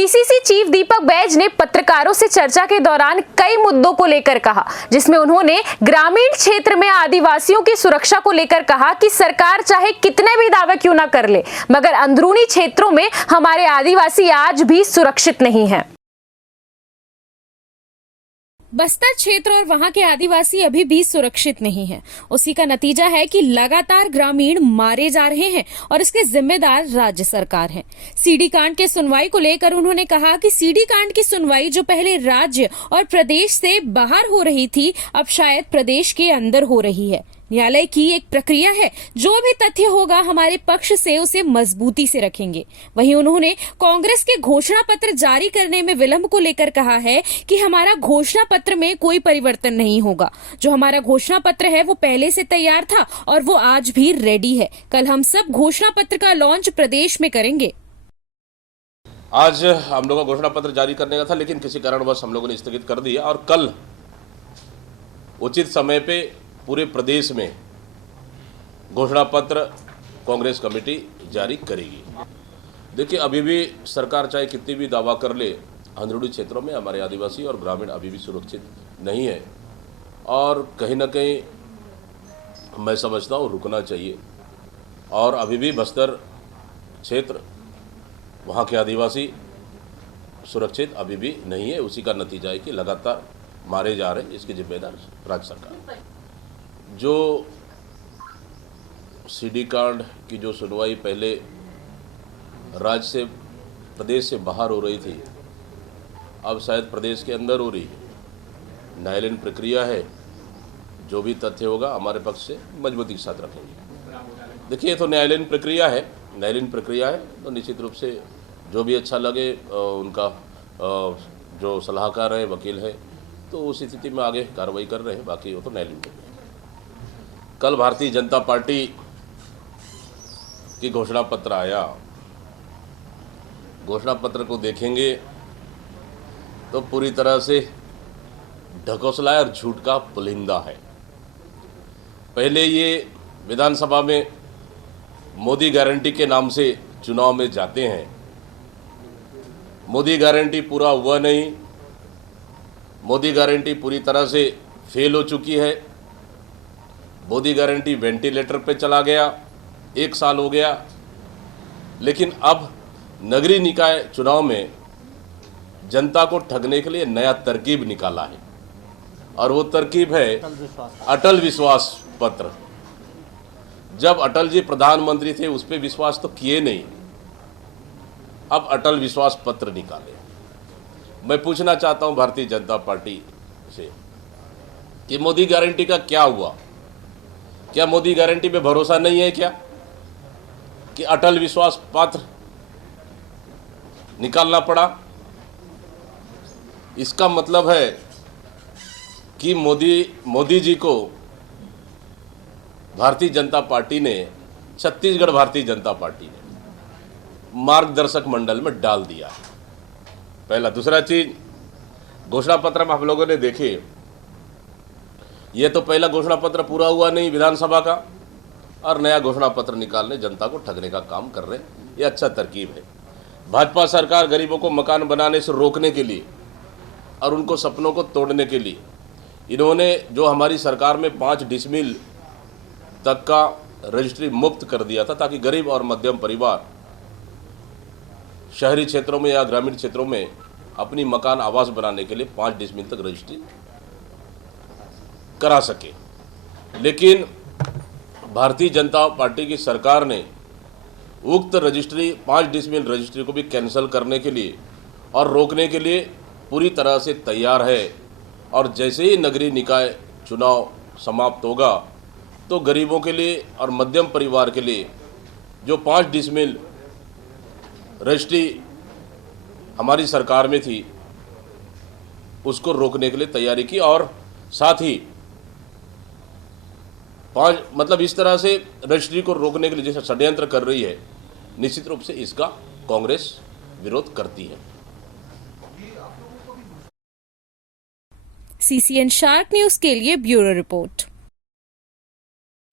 PCC chief Deepak Baij ने पत्रकारों से चर्चा के दौरान कई मुद्दों को लेकर कहा, जिसमें उन्होंने ग्रामीण क्षेत्र में आदिवासियों की सुरक्षा को लेकर कहा कि सरकार चाहे कितने भी दावे क्यों ना कर ले, मगर अंदरूनी क्षेत्रों में हमारे आदिवासी आज भी सुरक्षित नहीं हैं। बस्तर क्षेत्र और वहां के आदिवासी अभी भी सुरक्षित नहीं हैं। उसी का नतीजा है कि लगातार ग्रामीण मारे जा रहे हैं और इसके जिम्मेदार राज्य सरकार है। सीडी कांड के सुनवाई को लेकर उन्होंने कहा कि सीडी कांड की सुनवाई जो पहले राज्य और प्रदेश से बाहर हो रही थी, अब शायद प्रदेश के अंदर हो रही है। न्यायालय की एक प्रक्रिया है, जो भी तथ्य होगा हमारे पक्ष से उसे मजबूती से रखेंगे। वहीं उन्होंने कांग्रेस के घोषणा पत्र जारी करने में विलंब को लेकर कहा है कि हमारा घोषणा पत्र में कोई परिवर्तन नहीं होगा। जो हमारा घोषणा पत्र है वो पहले से तैयार था और वो आज भी रेडी है। कल हम सब घोषणा पत्र का लॉन्च प्रदेश में करेंगे। आज हम लोगों का घोषणा पत्र जारी करने का था, लेकिन किसी कारणवश हम लोगों ने स्थगित कर दिया और कल उचित समय पे पूरे प्रदेश में घोषणा पत्र कांग्रेस कमेटी जारी करेगी। देखिए, अभी भी सरकार चाहे कितनी भी दावा कर ले, अंदरूनी क्षेत्रों में हमारे आदिवासी और ग्रामीण अभी भी सुरक्षित नहीं है और कहीं ना कहीं मैं समझता हूँ रुकना चाहिए। और अभी भी बस्तर क्षेत्र, वहाँ के आदिवासी सुरक्षित अभी भी नहीं है। उसी का नतीजा है कि लगातार मारे जा रहे हैं। इसकी जिम्मेदार राज्य सरकार। जो सीडी कांड की जो सुनवाई पहले राज्य से प्रदेश से बाहर हो रही थी, अब शायद प्रदेश के अंदर हो रही है। न्यायालयीन प्रक्रिया है, जो भी तथ्य होगा हमारे पक्ष से मजबूती के साथ रखेंगे। देखिए, तो न्यायालयीन प्रक्रिया है, तो निश्चित रूप से जो भी अच्छा लगे उनका जो सलाहकार है, वकील है, तो उस स्थिति में आगे कार्रवाई कर रहे हैं। बाकी वो तो न्यायालयीन प्रक्रिया। कल भारतीय जनता पार्टी की घोषणा पत्र आया। घोषणा पत्र को देखेंगे तो पूरी तरह से ढकोसला और झूठ का पुलिंदा है। पहले ये विधानसभा में मोदी गारंटी के नाम से चुनाव में जाते हैं। मोदी गारंटी पूरा हुआ नहीं। मोदी गारंटी पूरी तरह से फेल हो चुकी है। मोदी गारंटी वेंटिलेटर पे चला गया, 1 साल हो गया। लेकिन अब नगरीय निकाय चुनाव में जनता को ठगने के लिए नया तरकीब निकाला है और वो तरकीब है अटल विश्वास पत्र। जब अटल जी प्रधानमंत्री थे उस पर विश्वास तो किए नहीं, अब अटल विश्वास पत्र निकाले। मैं पूछना चाहता हूं भारतीय जनता पार्टी से कि मोदी गारंटी का क्या हुआ? क्या मोदी गारंटी पे भरोसा नहीं है क्या कि अटल विश्वास पत्र निकालना पड़ा? इसका मतलब है कि मोदी जी को भारतीय जनता पार्टी ने, छत्तीसगढ़ भारतीय जनता पार्टी ने मार्गदर्शक मंडल में डाल दिया है। पहला। दूसरा चीज, घोषणा पत्र में हम लोगों ने देखे, ये तो पहला घोषणा पत्र पूरा हुआ नहीं विधानसभा का और नया घोषणा पत्र निकालने जनता को ठगने का काम कर रहे हैं। ये अच्छा तरकीब है। भाजपा सरकार गरीबों को मकान बनाने से रोकने के लिए और उनको सपनों को तोड़ने के लिए इन्होंने जो हमारी सरकार में 5 डिसमिल तक का रजिस्ट्री मुक्त कर दिया था, ताकि गरीब और मध्यम परिवार शहरी क्षेत्रों में या ग्रामीण क्षेत्रों में अपनी मकान आवास बनाने के लिए 5 डिसमिल तक रजिस्ट्री करा सके। लेकिन भारतीय जनता पार्टी की सरकार ने उक्त रजिस्ट्री, 5 डिसमिल रजिस्ट्री को भी कैंसिल करने के लिए और रोकने के लिए पूरी तरह से तैयार है। और जैसे ही नगरीय निकाय चुनाव समाप्त होगा तो गरीबों के लिए और मध्यम परिवार के लिए जो 5 डिसमिल रजिस्ट्री हमारी सरकार में थी, उसको रोकने के लिए तैयारी की। और साथ ही 5 मतलब इस तरह से रजिस्ट्री को रोकने के लिए जैसे षड्यंत्र कर रही है, निश्चित रूप से इसका कांग्रेस विरोध करती है। सीसीएन शार्क न्यूज के लिए ब्यूरो रिपोर्ट।